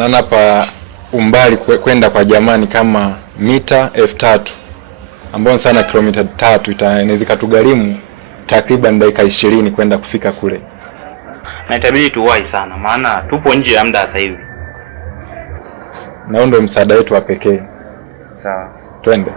Naona hapa umbali kwenda kwa jamani kama mita 3000 ambao sana kilomita 3 inaweza katugharimu takriban dakika 20 kwenda kufika kule. Na itabidi tuwahi sana maana tupo nje ya muda sasa hivi. Na ndio msaada wetu wa pekee. Sawa. Twende.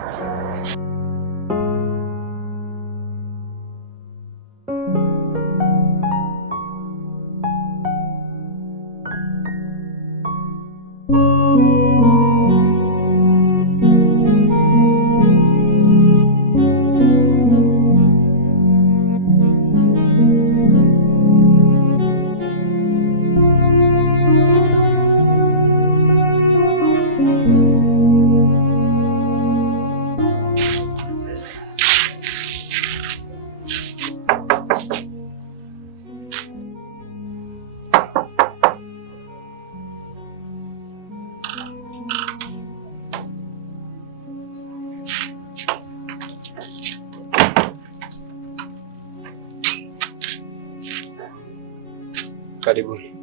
Karibuni.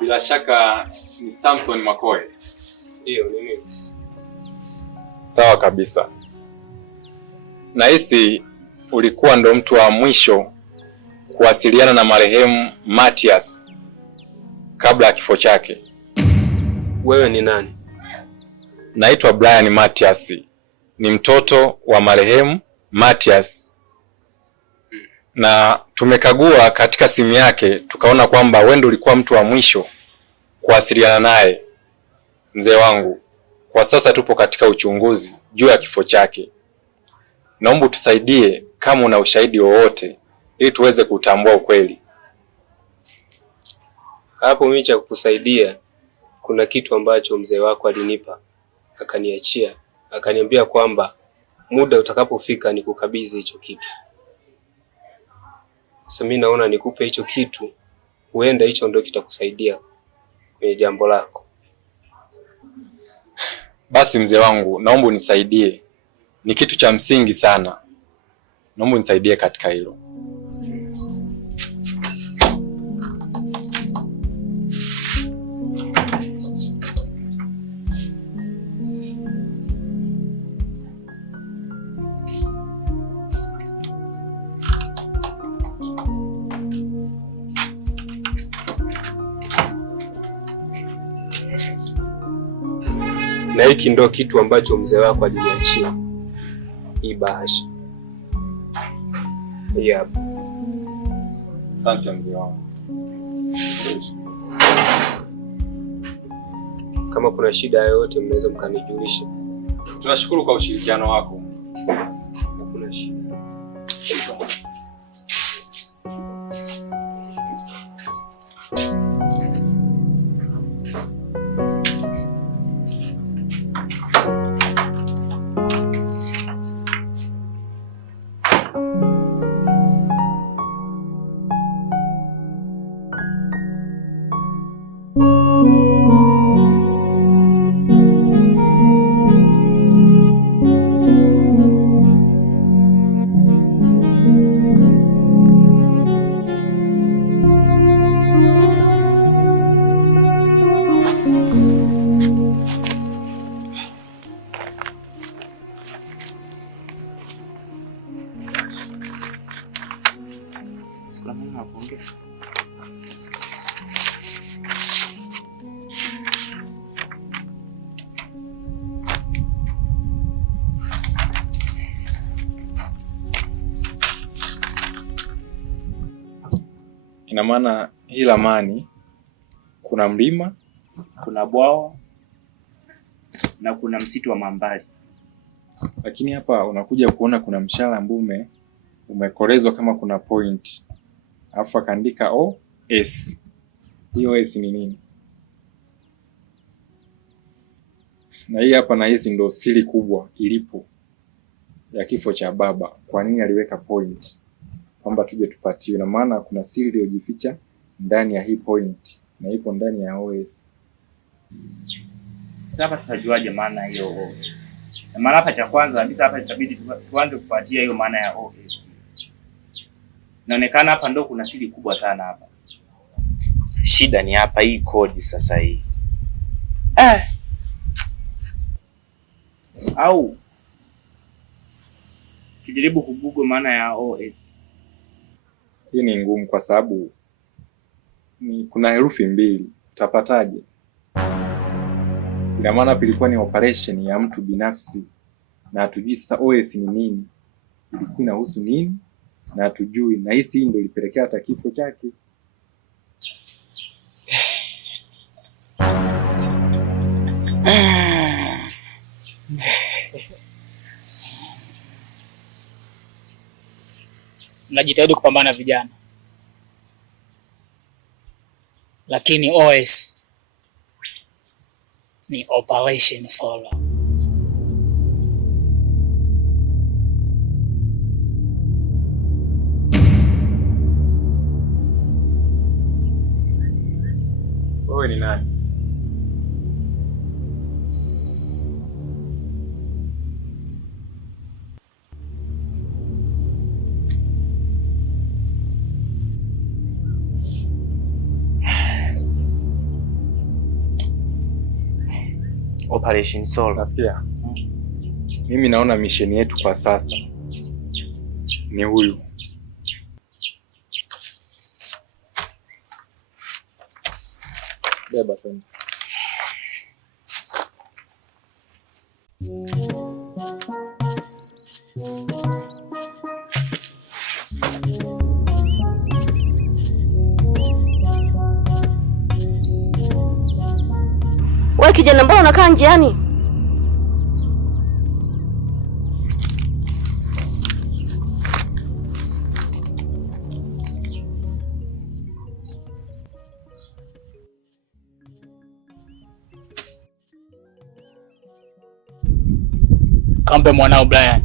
Bila shaka ni Samson Makoe. Ndio, ni mimi. Sawa kabisa. Nahisi ulikuwa ndo mtu wa mwisho kuwasiliana na marehemu Matias kabla ya kifo chake. Wewe ni nani? Naitwa Brian Matias. Ni mtoto wa marehemu Matias. Na tumekagua katika simu yake tukaona kwamba wewe ndio ulikuwa mtu wa mwisho kuwasiliana naye. Mzee wangu, kwa sasa tupo katika uchunguzi juu ya kifo chake. Naomba tusaidie kama una ushahidi wowote ili tuweze kutambua ukweli. Hapo mimi cha kukusaidia, kuna kitu ambacho mzee wako alinipa, akaniachia, akaniambia kwamba muda utakapofika nikukabidhi hicho kitu. Sasa mimi naona nikupe hicho kitu, huenda hicho ndio kitakusaidia kwenye jambo lako. Basi mzee wangu, naomba unisaidie. Ni kitu cha msingi sana. Naomba unisaidie katika hilo. Na hiki ndo kitu ambacho mzee wako aliniachia. Hii bahasha. Yep. Asante mzee wangu. Kama kuna shida yoyote mnaweza mkanijulisha. Tunashukuru kwa ushirikiano wako. Hakuna shida. Ina maana hii ramani kuna mlima, kuna bwawa na kuna msitu wa mambali. Lakini hapa unakuja kuona kuna mshale ambao umekorezwa kama kuna point. Alafu akaandika OS. Hiyo OS ni nini? Na hii hapa na hizi ndo siri kubwa ilipo ya kifo cha baba. Kwa nini aliweka point? Kwamba tuje tupatiwe, na maana kuna siri iliyojificha ndani ya hii point na ipo ndani ya OS. Sasa hapa tutajuaje maana hiyo OS? Na maana hapa cha kwanza kabisa hapa itabidi tuanze kufuatia hiyo maana ya OS. Inaonekana hapa ndo kuna siri kubwa sana hapa. Shida ni hapa hii kodi sasa hii. Au tujaribu kugoogle maana ya OS. Hii ni ngumu kwa sababu kuna herufi mbili, utapataje? Ina maana ilikuwa ni operation ya mtu binafsi na hatujui sasa OS ni nini, ilikuwa inahusu nini na hatujui, na hii ndio ilipelekea hata kifo chake. Mnajitahidi kupambana vijana, lakini OS ni Operation Solo. Wewe ni nani? Operation Solo. Nasikia. Mimi naona misheni yetu kwa sasa ni huyu. Beba tena. Wewe kijana, mbona unakaa njiani? Kampe mwanao Brian.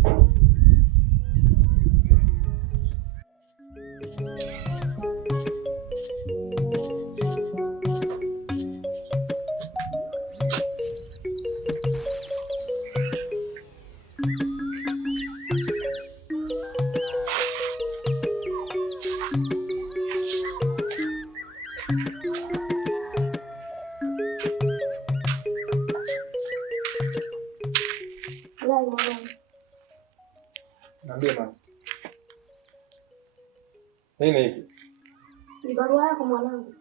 Niambie mama. Nini hiki? Ni barua yako mwanangu.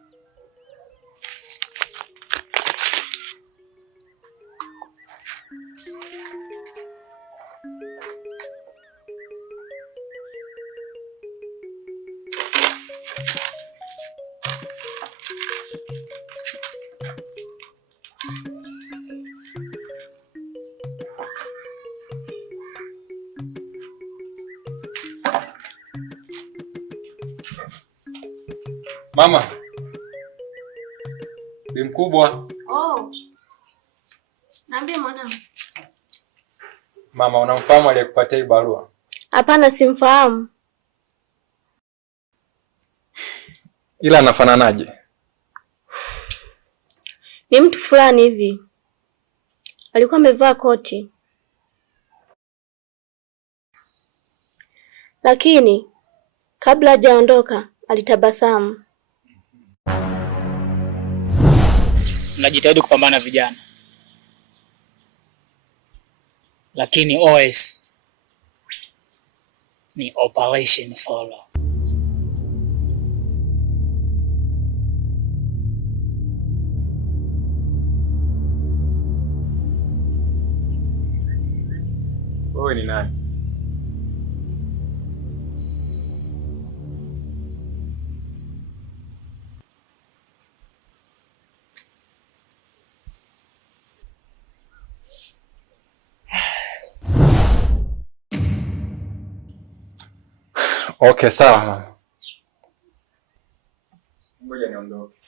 Mama. Bi mkubwa. Oh. Niambie mwanangu. Mama, unamfahamu aliyekupatia hii barua? Hapana, simfahamu. Ila anafananaje? Ni mtu fulani hivi. Alikuwa amevaa koti. Lakini kabla hajaondoka alitabasamu. Mnajitahidi kupambana vijana, lakini OS ni Operation Solo. Wewe ni nani? Okay, sawa mama. Ngoja niondoke.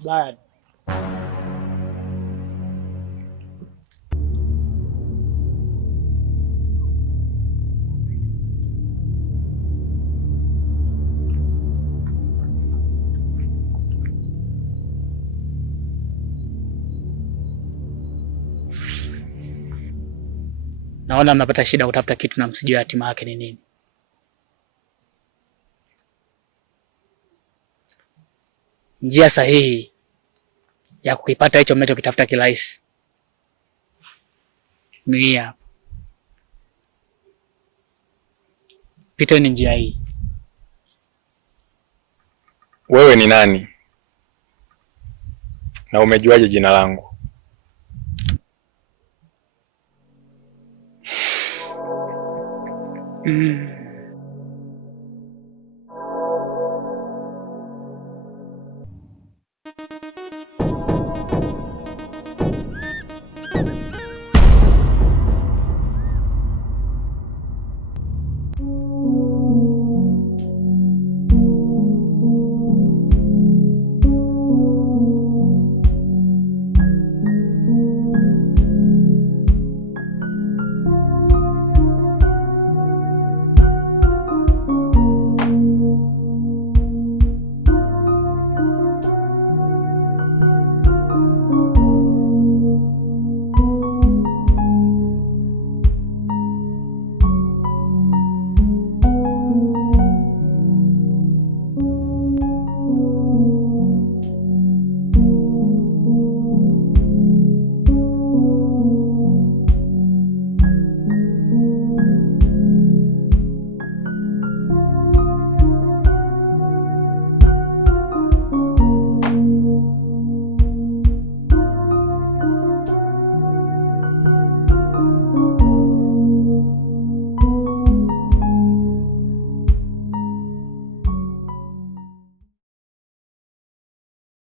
Brian. Naona mnapata shida kutafuta kitu na msijue hatima yake ni nini. Njia sahihi ya kukipata hicho mnachokitafuta kirahisi ni hii hapa. Piteni njia hii. Wewe ni nani na umejuaje jina langu?